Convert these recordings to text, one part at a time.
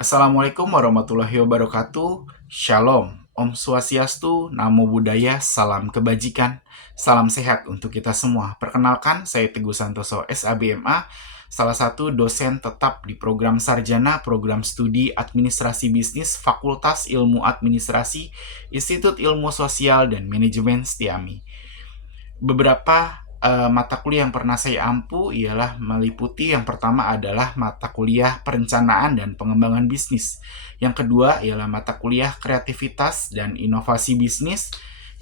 Assalamualaikum warahmatullahi wabarakatuh. Shalom, Om Swastiastu, Namo Buddhaya, salam kebajikan, salam sehat untuk kita semua. Perkenalkan, saya Teguh Santoso, SABMA, salah satu dosen tetap di program Sarjana, program studi Administrasi Bisnis, Fakultas Ilmu Administrasi, Institut Ilmu Sosial dan Manajemen Setiami. Beberapa mata kuliah yang pernah saya ampu ialah meliputi yang pertama adalah mata kuliah perencanaan dan pengembangan bisnis. Yang kedua ialah mata kuliah kreativitas dan inovasi bisnis.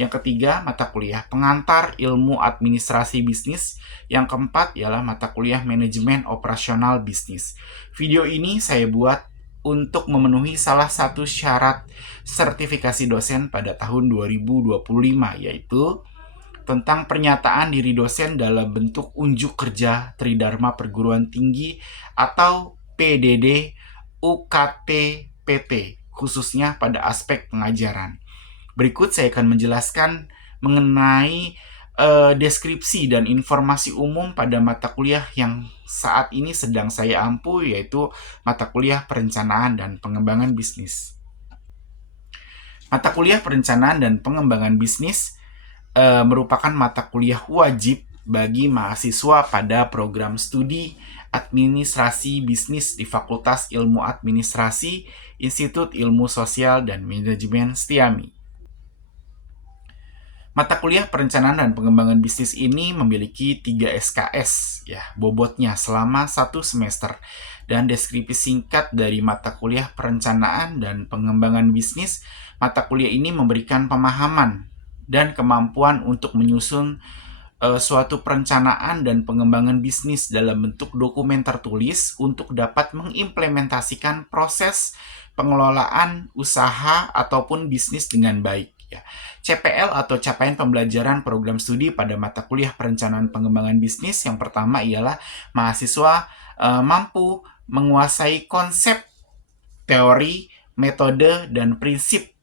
Yang ketiga, mata kuliah pengantar ilmu administrasi bisnis. Yang keempat ialah mata kuliah manajemen operasional bisnis. Video ini saya buat untuk memenuhi salah satu syarat sertifikasi dosen pada tahun 2025, yaitu tentang pernyataan diri dosen dalam bentuk unjuk kerja Tridharma Perguruan Tinggi atau PDD UKT PT, khususnya pada aspek pengajaran. Berikut saya akan menjelaskan mengenai deskripsi dan informasi umum pada mata kuliah yang saat ini sedang saya ampu, yaitu mata kuliah perencanaan dan pengembangan bisnis. Mata kuliah perencanaan dan pengembangan bisnis merupakan mata kuliah wajib bagi mahasiswa pada program studi Administrasi Bisnis di Fakultas Ilmu Administrasi, Institut Ilmu Sosial dan Manajemen Setiami. Mata kuliah perencanaan dan pengembangan bisnis ini memiliki 3 SKS, bobotnya selama 1 semester. Dan deskripsi singkat dari mata kuliah perencanaan dan pengembangan bisnis, mata kuliah ini memberikan pemahaman dan kemampuan untuk menyusun suatu perencanaan dan pengembangan bisnis dalam bentuk dokumen tertulis untuk dapat mengimplementasikan proses pengelolaan usaha ataupun bisnis dengan baik. CPL atau capaian pembelajaran program studi pada mata kuliah perencanaan pengembangan bisnis yang pertama ialah mahasiswa mampu menguasai konsep, teori, metode, dan prinsip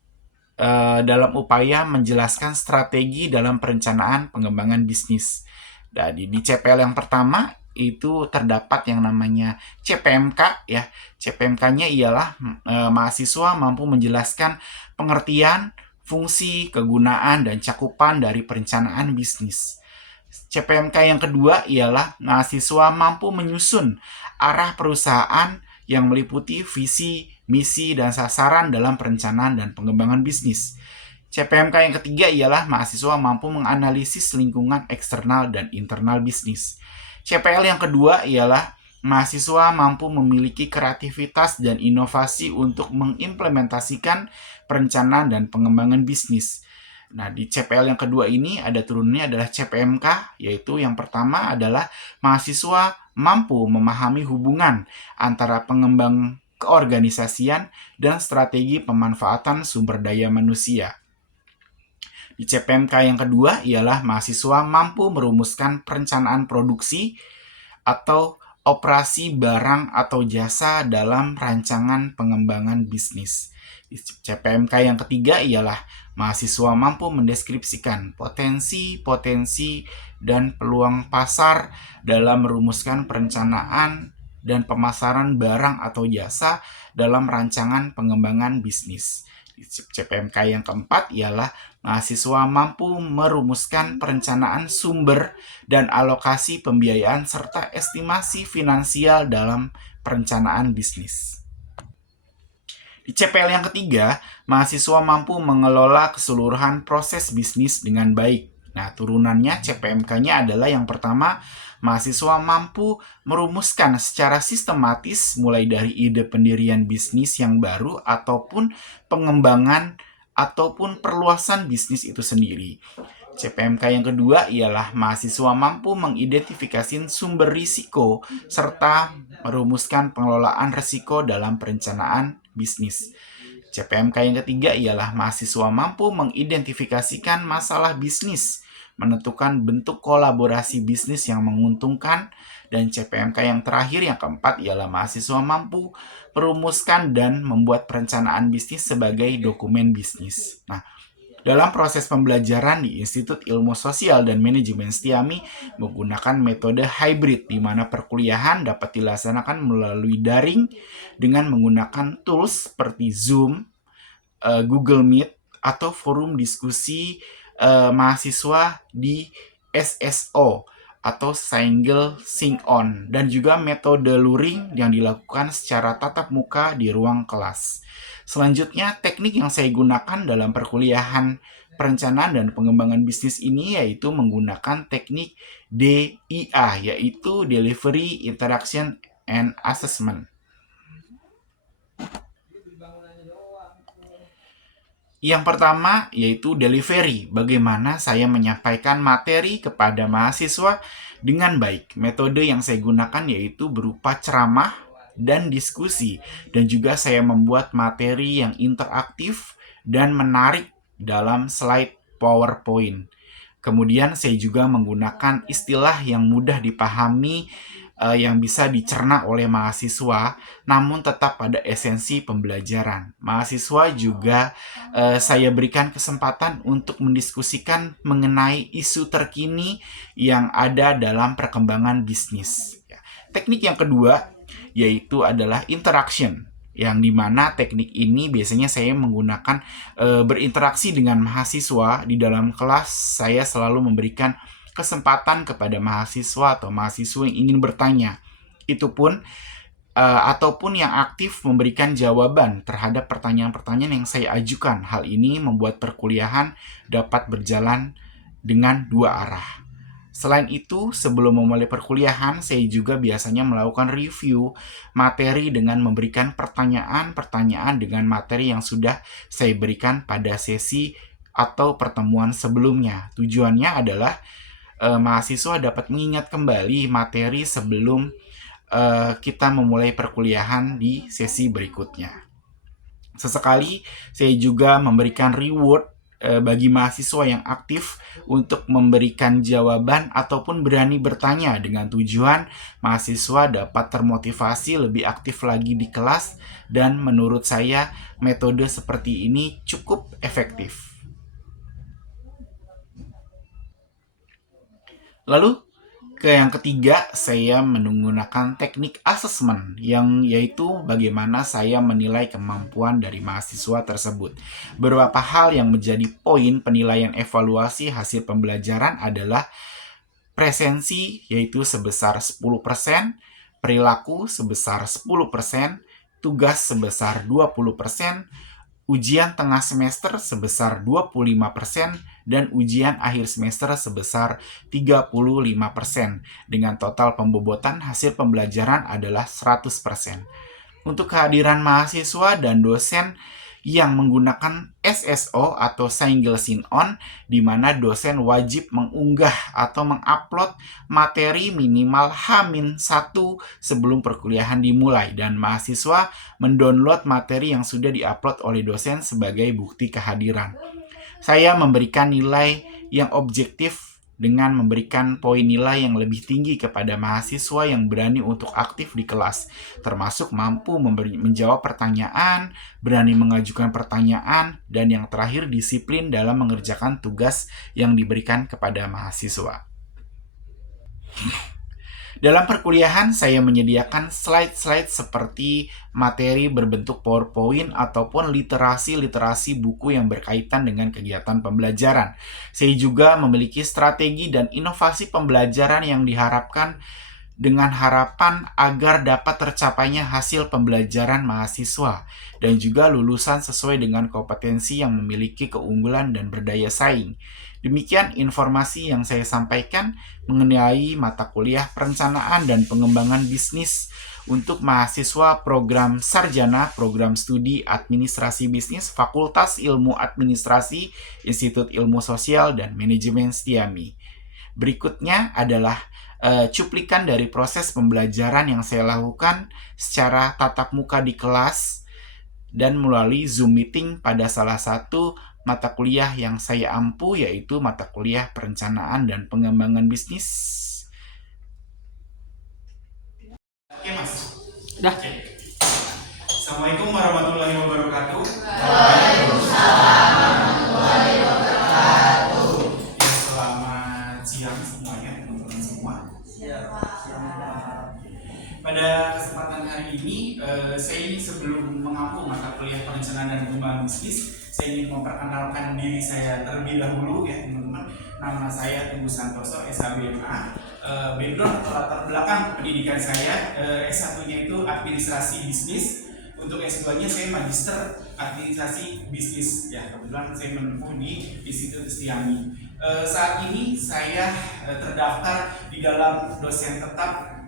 dalam upaya menjelaskan strategi dalam perencanaan pengembangan bisnis. Jadi di CPL yang pertama itu terdapat yang namanya CPMK ya. CPMK-nya ialah mahasiswa mampu menjelaskan pengertian, fungsi, kegunaan, dan cakupan dari perencanaan bisnis. CPMK yang kedua ialah mahasiswa mampu menyusun arah perusahaan yang meliputi visi, misi, dan sasaran dalam perencanaan dan pengembangan bisnis. CPMK yang ketiga ialah mahasiswa mampu menganalisis lingkungan eksternal dan internal bisnis. CPL yang kedua ialah mahasiswa mampu memiliki kreativitas dan inovasi untuk mengimplementasikan perencanaan dan pengembangan bisnis. Nah, di CPL yang kedua ini ada turunannya adalah CPMK, yaitu yang pertama adalah mahasiswa mampu memahami hubungan antara pengembang keorganisasian dan strategi pemanfaatan sumber daya manusia. Di CPMK yang kedua ialah mahasiswa mampu merumuskan perencanaan produksi atau operasi barang atau jasa dalam rancangan pengembangan bisnis. Di CPMK yang ketiga ialah mahasiswa mampu mendeskripsikan potensi-potensi dan peluang pasar dalam merumuskan perencanaan dan pemasaran barang atau jasa dalam rancangan pengembangan bisnis. Di CPMK yang keempat ialah mahasiswa mampu merumuskan perencanaan sumber dan alokasi pembiayaan serta estimasi finansial dalam perencanaan bisnis. Di CPL yang ketiga, mahasiswa mampu mengelola keseluruhan proses bisnis dengan baik. Nah, turunannya CPMK-nya adalah yang pertama, mahasiswa mampu merumuskan secara sistematis mulai dari ide pendirian bisnis yang baru ataupun pengembangan ataupun perluasan bisnis itu sendiri. CPMK yang kedua ialah mahasiswa mampu mengidentifikasi sumber risiko serta merumuskan pengelolaan risiko dalam perencanaan bisnis. CPMK yang ketiga ialah mahasiswa mampu mengidentifikasikan masalah bisnis, menentukan bentuk kolaborasi bisnis yang menguntungkan, dan CPMK yang terakhir yang keempat ialah mahasiswa mampu merumuskan dan membuat perencanaan bisnis sebagai dokumen bisnis. Nah, Dalam proses pembelajaran di Institut Ilmu Sosial dan Manajemen Setiami menggunakan metode hybrid di mana perkuliahan dapat dilaksanakan melalui daring dengan menggunakan tools seperti Zoom, Google Meet, atau forum diskusi mahasiswa di SSO atau single sign-on, dan juga metode luring yang dilakukan secara tatap muka di ruang kelas. Selanjutnya, teknik yang saya gunakan dalam perkuliahan perencanaan dan pengembangan bisnis ini yaitu menggunakan teknik DIA, yaitu Delivery, Interaction, and Assessment. Yang pertama yaitu delivery, bagaimana saya menyampaikan materi kepada mahasiswa dengan baik. Metode yang saya gunakan yaitu berupa ceramah dan diskusi, dan juga saya membuat materi yang interaktif dan menarik dalam slide PowerPoint. Kemudian saya juga menggunakan istilah yang mudah dipahami yang bisa dicerna oleh mahasiswa, namun tetap pada esensi pembelajaran. Mahasiswa juga saya berikan kesempatan untuk mendiskusikan mengenai isu terkini yang ada dalam perkembangan bisnis. Teknik yang kedua yaitu adalah interaction, yang dimana teknik ini biasanya saya menggunakan berinteraksi dengan mahasiswa. Di dalam kelas saya selalu memberikan kesempatan kepada mahasiswa atau mahasiswa yang ingin bertanya, itu pun ataupun yang aktif memberikan jawaban terhadap pertanyaan-pertanyaan yang saya ajukan. Hal ini membuat perkuliahan dapat berjalan dengan dua arah. Selain itu, sebelum memulai perkuliahan, saya juga biasanya melakukan review materi dengan memberikan pertanyaan-pertanyaan dengan materi yang sudah saya berikan pada sesi atau pertemuan sebelumnya. Tujuannya adalah mahasiswa dapat mengingat kembali materi sebelum kita memulai perkuliahan di sesi berikutnya. Sesekali saya juga memberikan reward bagi mahasiswa yang aktif untuk memberikan jawaban ataupun berani bertanya, dengan tujuan mahasiswa dapat termotivasi lebih aktif lagi di kelas, dan menurut saya metode seperti ini cukup efektif. Lalu yang ketiga, saya menggunakan teknik assessment, yang yaitu bagaimana saya menilai kemampuan dari mahasiswa tersebut. Beberapa hal yang menjadi poin penilaian evaluasi hasil pembelajaran adalah presensi, yaitu sebesar 10%, perilaku sebesar 10%, tugas sebesar 20%, ujian tengah semester sebesar 25%, dan ujian akhir semester sebesar 35%, dengan total pembobotan hasil pembelajaran adalah 100%. Untuk kehadiran mahasiswa dan dosen yang menggunakan SSO atau single sign-on, di mana dosen wajib mengunggah atau mengupload materi minimal H-1 sebelum perkuliahan dimulai, dan mahasiswa mendownload materi yang sudah diupload oleh dosen sebagai bukti kehadiran. Saya memberikan nilai yang objektif dengan memberikan poin nilai yang lebih tinggi kepada mahasiswa yang berani untuk aktif di kelas, termasuk mampu menjawab pertanyaan, berani mengajukan pertanyaan, dan yang terakhir disiplin dalam mengerjakan tugas yang diberikan kepada mahasiswa. Dalam perkuliahan, saya menyediakan slide-slide seperti materi berbentuk PowerPoint ataupun literasi-literasi buku yang berkaitan dengan kegiatan pembelajaran. Saya juga memiliki strategi dan inovasi pembelajaran yang diharapkan dengan harapan agar dapat tercapainya hasil pembelajaran mahasiswa dan juga lulusan sesuai dengan kompetensi yang memiliki keunggulan dan berdaya saing. Demikian informasi yang saya sampaikan mengenai mata kuliah perencanaan dan pengembangan bisnis untuk mahasiswa program sarjana, program studi administrasi bisnis, Fakultas Ilmu Administrasi, Institut Ilmu Sosial dan Manajemen Setiami. Berikutnya adalah cuplikan dari proses pembelajaran yang saya lakukan secara tatap muka di kelas dan melalui Zoom meeting pada salah satu mata kuliah yang saya ampu, yaitu mata kuliah perencanaan dan pengembangan bisnis. Oke, Mas. Dah. Assalamualaikum warahmatullahi wabarakatuh. Waalaikumsalam warahmatullahi wabarakatuh. saya ini sebelum mengampu mata kuliah perencanaan dan pengembangan bisnis, saya ingin memperkenalkan diri saya terlebih dahulu ya teman-teman. Nama saya Teguh Santoso, SHBMA. Background atau latar belakang pendidikan saya, S1-nya itu administrasi bisnis. Untuk S2-nya saya magister administrasi bisnis. Ya, kebetulan saya menempuh di Institut Setiami. Saat ini saya terdaftar di dalam dosen tetap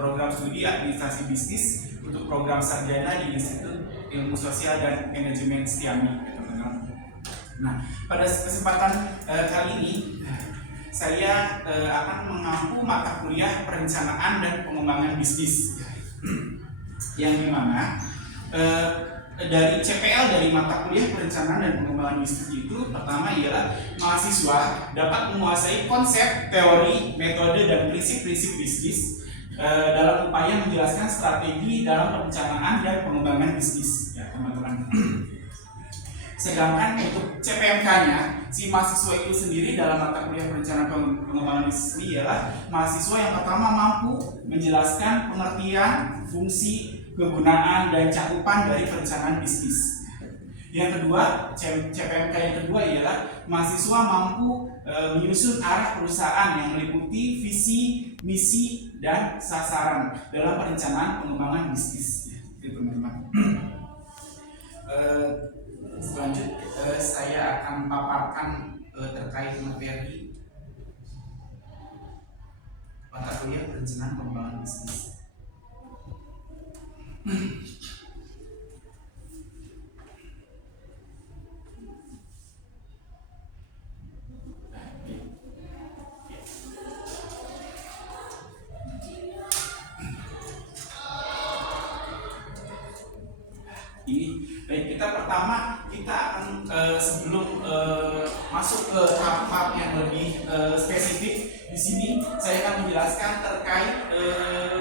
program studi administrasi bisnis untuk program sarjana di Institut Ilmu Sosial dan Manajemen Setiami, teman-teman. Nah, pada kesempatan kali ini saya akan mengampu mata kuliah perencanaan dan pengembangan bisnis, yang dimana dari CPL dari mata kuliah perencanaan dan pengembangan bisnis itu pertama ialah mahasiswa dapat menguasai konsep, teori, metode dan prinsip-prinsip bisnis dalam upaya menjelaskan strategi dalam perencanaan dan pengembangan bisnis, ya teman-teman. Sedangkan untuk CPMK-nya, si mahasiswa itu sendiri dalam mata kuliah perencanaan pengembangan bisnis ini ialah mahasiswa yang pertama mampu menjelaskan pengertian, fungsi, kegunaan, dan cakupan dari perencanaan bisnis. Yang kedua, CPMK yang kedua ialah mahasiswa mampu menyusun arah perusahaan yang meliputi visi, misi, dan sasaran dalam perencanaan pengembangan bisnis. Itu teman-teman. Selanjutnya saya akan paparkan terkait materi mata kuliah perencanaan pengembangan bisnis. Baik, kita pertama akan sebelum masuk ke tahap yang lebih spesifik, di sini saya akan menjelaskan terkait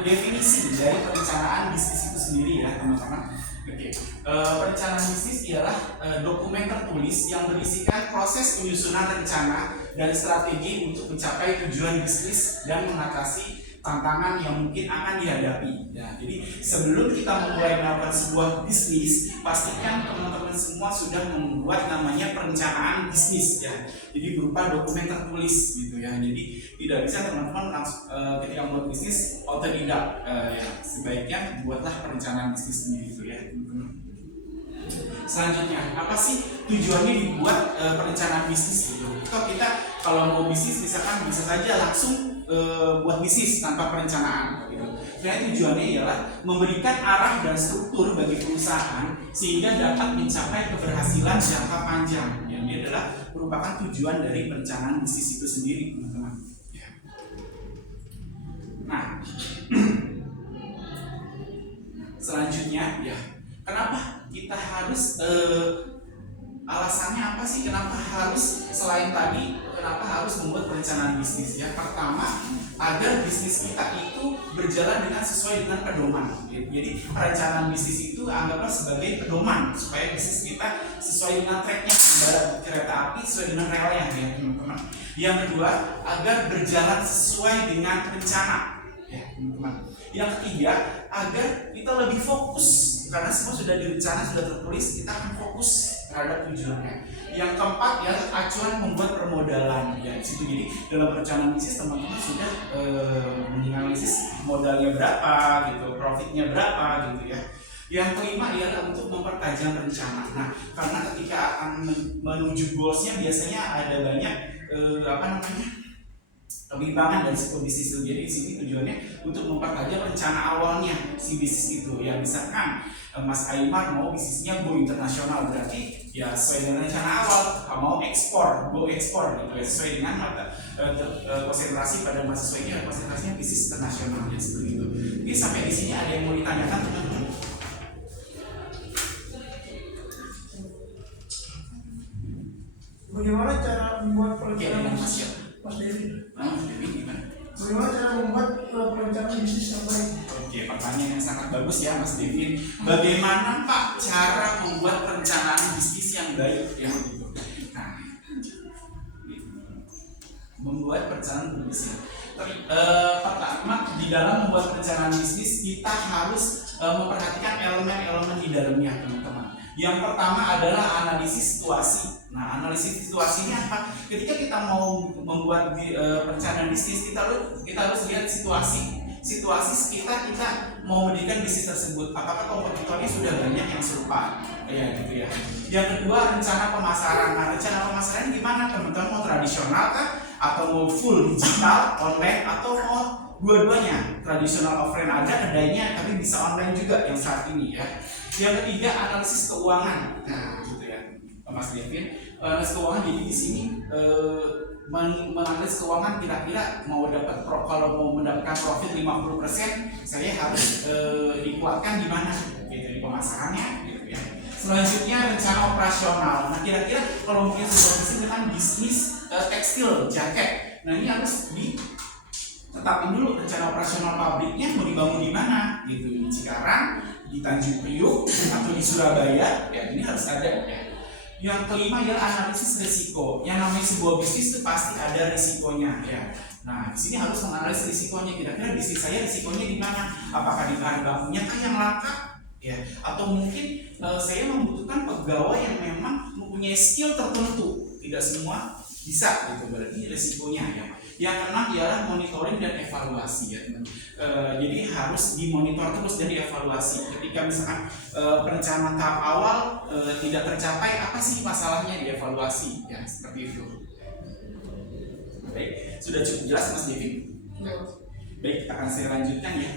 definisi dari perencanaan bisnis itu sendiri ya teman-teman. Oke, perencanaan bisnis ialah dokumen tertulis yang berisikan proses penyusunan rencana dan strategi untuk mencapai tujuan bisnis dan mengatasi tantangan yang mungkin akan dihadapi. Ya, jadi sebelum kita memulai melakukan sebuah bisnis, pastikan teman-teman semua sudah membuat namanya perencanaan bisnis ya. Jadi berupa dokumen tertulis gitu ya. Jadi tidak bisa teman-teman langsung ketika membuat bisnis autodidak ya. Sebaiknya buatlah perencanaan bisnis sendiri itu ya. Selanjutnya, apa sih tujuannya dibuat perencanaan bisnis gitu? Kalau mau bisnis misalkan bisa saja langsung buat bisnis tanpa perencanaan gitu. Jadi tujuannya ialah memberikan arah dan struktur bagi perusahaan sehingga dapat mencapai keberhasilan jangka panjang. Yang ini adalah merupakan tujuan dari perencanaan bisnis itu sendiri, teman-teman. Nah, selanjutnya ya, kenapa kita harus alasannya apa sih kenapa harus selain tadi kenapa harus membuat perencanaan bisnis ya? Pertama, agar bisnis kita itu berjalan dengan sesuai dengan pedoman. Jadi perencanaan bisnis itu anggaplah sebagai pedoman supaya bisnis kita sesuai dengan tracknya, ibarat kereta api sesuai dengan relnya ya teman-teman. Yang kedua, agar berjalan sesuai dengan rencana ya teman-teman. Yang ketiga, agar kita lebih fokus karena semua sudah direncana, sudah tertulis, kita akan fokus terhadap tujuannya. Yang keempat ya acuan membuat permodalan ya situ. Jadi dalam perencanaan bisnis teman-teman sudah menganalisis modalnya berapa gitu, profitnya berapa gitu ya. Yang kelima ialah untuk mempertajam rencana. Nah, karena ketika akan menuju goalsnya biasanya ada banyak kebimbangan dari sebuah bisnis itu. Jadi di sini tujuannya untuk mempertajam rencana awalnya si bisnis itu. Ya misalkan Mas Aymar mau bisnisnya go internasional, berarti ya sesuai dengan rencana awal mau ekspor, go ekspor gitu ya, sesuai dengan konsentrasi pada mahasiswa ini, konsentrasinya bisnis internasional ya seperti itu. Jadi sampai di sini ada yang mau ditanyakan teman-teman? Bagaimana cara membuat perencanaan bisnis? Mas Devi? Mas Devi gimana? Bagaimana cara membuat perencanaan bisnis yang baik? Oke, pertanyaan yang sangat bagus ya Mas Devi. Bagaimana Pak cara membuat perencanaan bisnis yang baik ya gitu? Nah, membuat perencanaan bisnis. Pertama di dalam membuat perencanaan bisnis kita harus memperhatikan elemen-elemen di dalamnya, teman-teman. Yang pertama adalah analisis situasi. Nah, analisis situasi ini apa? Ketika kita mau membuat perencanaan bisnis, kita harus lihat situasi sekitar kita mau mendirikan bisnis tersebut. Apakah kompetitornya sudah banyak yang serupa? Ya gitu ya. Yang kedua, rencana pemasaran. Nah, rencana pemasaran gimana, teman-teman? Mau tradisional kah? Atau mau full digital, online, atau mau dua-duanya? Tradisional offline ada kedainya, tapi bisa online juga yang saat ini ya. Yang ketiga, analisis keuangan. Nah, gitu ya, Mas Devin. Analisis keuangan, jadi di sini menganalisis keuangan kira-kira kalau mau mendapatkan profit 50%, saya harus dikuatkan di mana? Gitu, di pemasarannya, gitu ya. Selanjutnya, rencana operasional. Nah, kira-kira kalau mungkin sebuah bisnis dengan bisnis tekstil, jaket. Nah, ini harus ditetapkan dulu rencana operasional pabriknya mau dibangun di mana, gitu, di Cikarang, di Tanjung Priuk, atau di Surabaya. Ya, ini harus ada ya. Yang kelima ialah analisis risiko. Yang namanya sebuah bisnis itu pasti ada risikonya ya. Nah, di sini harus menganalisis risikonya. Kira-kira bisnis saya risikonya di mana? Apakah di bahan bakunya kan yang langka? Ya, atau mungkin saya membutuhkan pegawai yang memang mempunyai skill tertentu. Tidak semua bisa, gitu, berarti risikonya ya. Yang keenam ialah monitoring dan evaluasi ya, teman. Jadi harus dimonitor terus dan dievaluasi. Ketika misalkan perencanaan tahap awal tidak tercapai, apa sih masalahnya, dievaluasi ya, seperti itu. Baik, sudah cukup jelas Mas Devin? Baik, akan saya lanjutkan ya.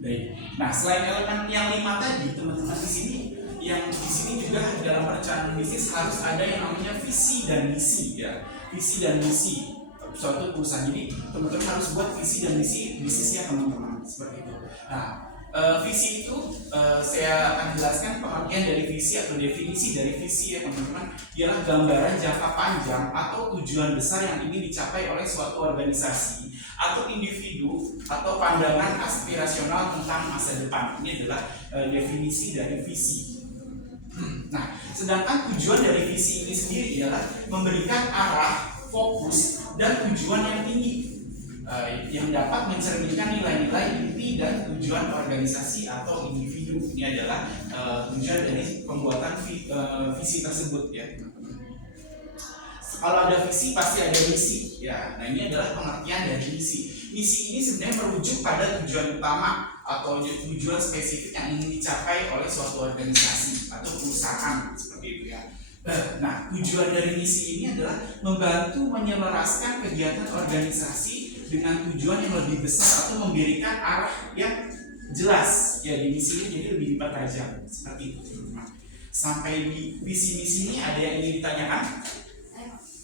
Baik. Nah, selain elemen yang 5 tadi, teman-teman di sini juga dalam perencanaan bisnis harus ada yang namanya visi dan misi ya. Visi dan misi suatu perusahaan. Jadi teman-teman harus buat visi dan misi bisnisnya, teman-teman, seperti itu. Nah, visi itu saya akan jelaskan pengertian dari visi atau definisi dari visi ya, teman-teman. Ialah gambaran jangka panjang atau tujuan besar yang ingin dicapai oleh suatu organisasi atau individu atau pandangan aspirasional tentang masa depan. Ini adalah definisi dari visi. Nah, sedangkan tujuan dari visi ini sendiri ialah memberikan arah, fokus, dan tujuan yang tinggi yang dapat mencerminkan nilai-nilai inti dan tujuan organisasi atau individu. Ini adalah tujuan dari pembuatan visi tersebut ya. Kalau ada visi pasti ada misi ya. Nah, ini adalah pengertian dari misi. Misi ini sebenarnya merujuk pada tujuan utama atau tujuan spesifik yang ingin dicapai oleh suatu organisasi atau perusahaan, seperti itu ya. Nah, tujuan dari misi ini adalah membantu menyelaraskan kegiatan organisasi dengan tujuan yang lebih besar atau memberikan arah yang jelas ya di misi ini, jadi lebih dipertajam, seperti itu teman-teman. Sampai di visi misi ini ada yang ingin ditanyakan?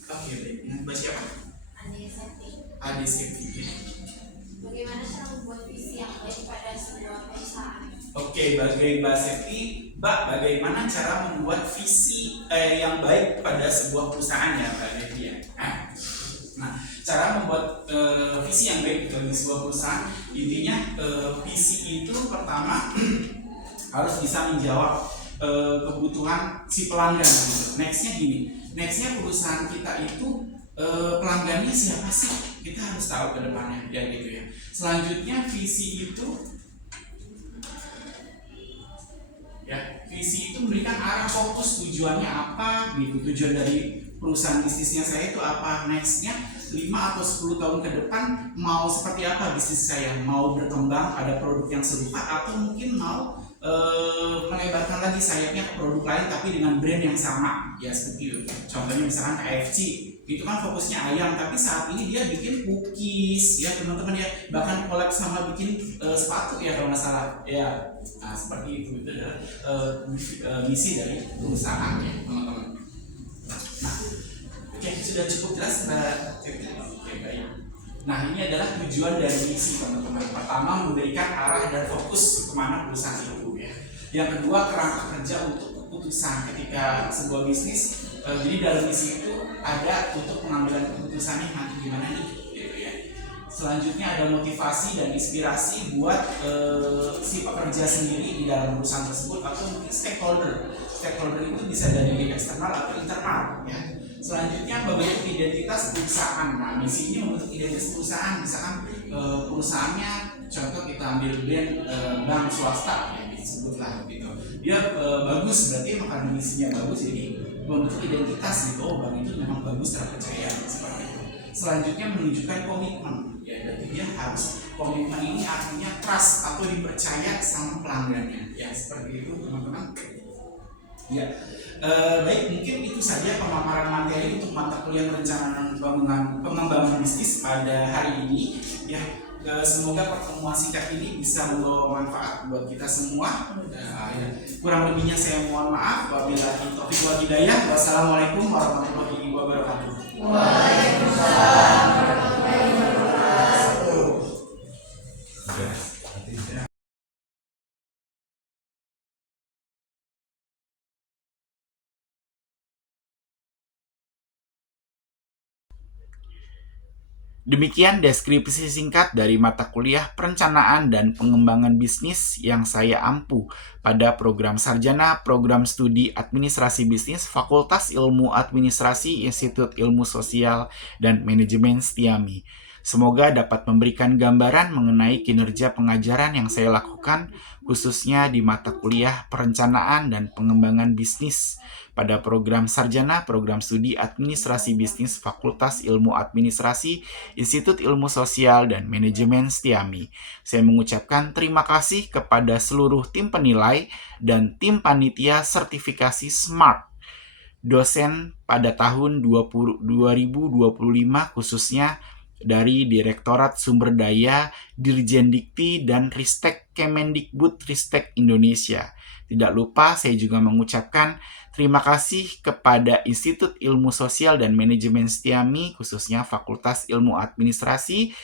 Oke, baik. Mbak siapa? Ade Septi. Bagaimana cara membuat visi yang baik pada sebuah perusahaan? Oke, bagi Mbak Septi, Mbak, bagaimana cara membuat visi yang baik pada sebuah perusahaan ya, Mbak Devi ya? Nah, cara membuat visi yang baik bagi sebuah perusahaan, intinya visi itu pertama harus bisa menjawab kebutuhan si pelanggan. Nextnya gini, nextnya perusahaan kita itu pelanggannya siapa sih? Kita harus tahu ke depannya ya, gitu ya. Selanjutnya visi itu memberikan arah, fokus, tujuannya apa gitu. Tujuan dari perusahaan bisnisnya saya itu apa? Nextnya 5 atau 10 tahun ke depan mau seperti apa bisnis saya? Mau berkembang pada produk yang serupa atau mungkin mau melebarkan lagi sayapnya ke produk lain tapi dengan brand yang sama ya, seperti itu. Contohnya misalkan KFC itu kan fokusnya ayam, tapi saat ini dia bikin cookies ya teman-teman ya, bahkan collab sama bikin sepatu ya kalau nggak salah ya. Nah, seperti itu adalah misi dari perusahaan ya teman-teman. Nah, oke, sudah cukup jelas Mbak Citi? Oke, baik. Nah, ini adalah tujuan dari misi teman-teman. Pertama, memberikan arah dan fokus kemana perusahaan itu ya. Yang kedua, kerangka kerja untuk keputusan ketika sebuah bisnis. Jadi dalam misi itu ada untuk pengambilan keputusannya nanti gimana nih, gitu ya. Selanjutnya ada motivasi dan inspirasi buat si pekerja sendiri di dalam perusahaan tersebut atau mungkin stakeholder. Stakeholder itu bisa dari eksternal atau internal ya. Selanjutnya membentuk identitas perusahaan. Nah, misi ini membentuk identitas perusahaan. Misalkan perusahaannya contoh kita ambil bank swasta ya disebutlah gitu, dia bagus berarti emang akademisinya bagus, jadi membentuk identitas gitu, oh bank itu memang bagus, terpercaya seperti itu. Selanjutnya menunjukkan komitmen, ya berarti dia harus, komitmen ini artinya trust atau dipercaya sama pelanggannya, ya seperti itu teman-teman. Ya, baik, mungkin itu saja pemaparan materi untuk mata kuliah perencanaan pengembangan bisnis pada hari ini. Ya, semoga pertemuan singkat ini bisa membawa manfaat buat kita semua. Ya, kurang lebihnya saya mohon maaf. Wabillahi taufiq wal hidayah. Wassalamualaikum warahmatullahi wabarakatuh. Waalaikumsalam. Demikian deskripsi singkat dari mata kuliah perencanaan dan pengembangan bisnis yang saya ampu pada program sarjana program studi administrasi bisnis Fakultas Ilmu Administrasi Institut Ilmu Sosial dan Manajemen Setiami. Semoga dapat memberikan gambaran mengenai kinerja pengajaran yang saya lakukan, khususnya di mata kuliah perencanaan dan pengembangan bisnis pada program sarjana program studi administrasi bisnis Fakultas Ilmu Administrasi Institut Ilmu Sosial dan Manajemen Setiami. Saya mengucapkan terima kasih kepada seluruh tim penilai dan tim panitia sertifikasi SMART dosen pada tahun 2025, khususnya dari Direktorat Sumber Daya, Dirjen Dikti, dan Ristek Kemendikbud Ristek Indonesia. Tidak lupa saya juga mengucapkan terima kasih kepada Institut Ilmu Sosial dan Manajemen Setiami, khususnya Fakultas Ilmu Administrasi,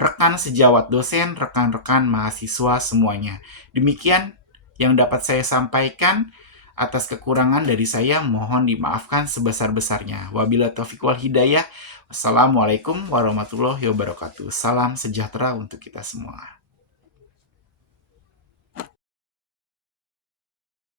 rekan sejawat dosen, rekan-rekan mahasiswa semuanya. Demikian yang dapat saya sampaikan. Atas kekurangan dari saya mohon dimaafkan sebesar-besarnya. Wabillahi taufiq wal hidayah. Wassalamualaikum warahmatullahi wabarakatuh. Salam sejahtera untuk kita semua.